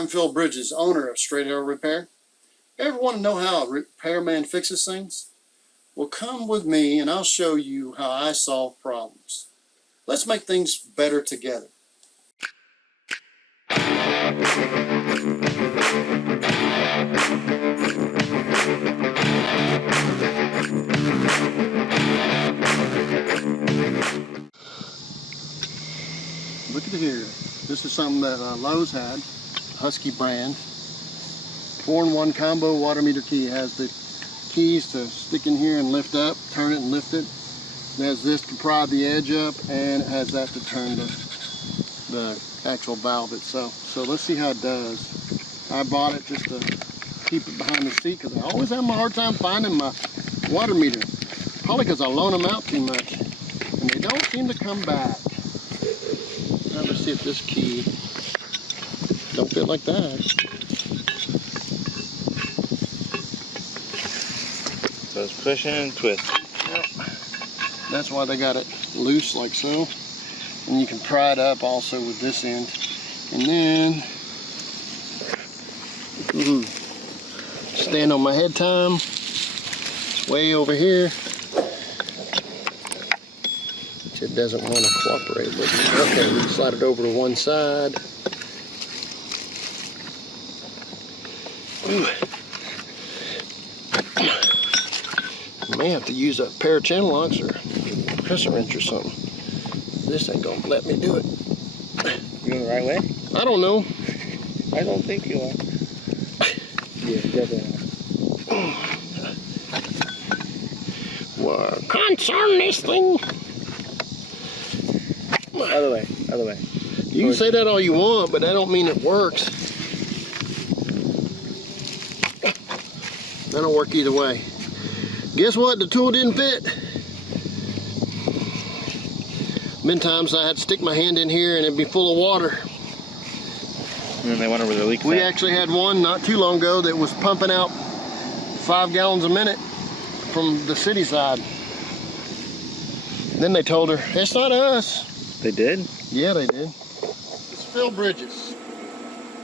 I'm Phil Bridges, owner of Straight Arrow Repair. Ever want to know how a repairman fixes things? Well, come with me and I'll show you how I solve problems. Let's make things better together. Look at here. This is something that Lowe's had, Husky brand. 4-in-1 combo water meter key. It has the keys to stick in here and lift up, turn it and lift it. It has this to pry the edge up, and it has that to turn the actual valve itself. So let's see how it does. I bought it just to keep it behind the seat because I always have a hard time finding my water meter. Probably because I loan them out too much and they don't seem to come back. Now let's see if this key don't fit like that. So it's pushing and twist. Yep. That's why they got it loose like so. And you can pry it up also with this end. And then stand on my head time. It's way over here. Which it doesn't want to cooperate with me. Okay, we can slide it over to one side. Ooh. I may have to use a pair of channel locks or a pressure wrench or something. This ain't gonna let me do it. You going the right way? I don't know. I don't think you are. Yeah, definitely. Well, concern this thing. Other way, other way. You can say that all you want, but that don't mean it works. That'll work either way. Guess what? The tool didn't fit. Many times I had to stick my hand in here and it'd be full of water. And then they wonder where the leak is. We actually had one not too long ago that was pumping out 5 gallons a minute from the city side. Then they told her, it's not us. They did? Yeah, they did. It's Phil Bridges.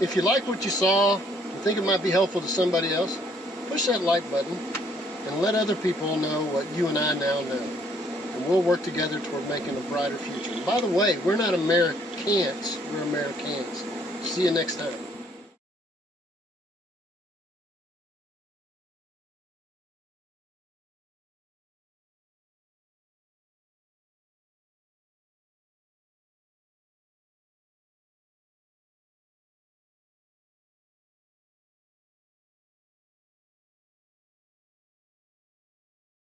If you like what you saw, you think it might be helpful to somebody else, push that like button and let other people know what you and I now know. And we'll work together toward making a brighter future. And by the way, we're not Americans, we're Americans. See you next time.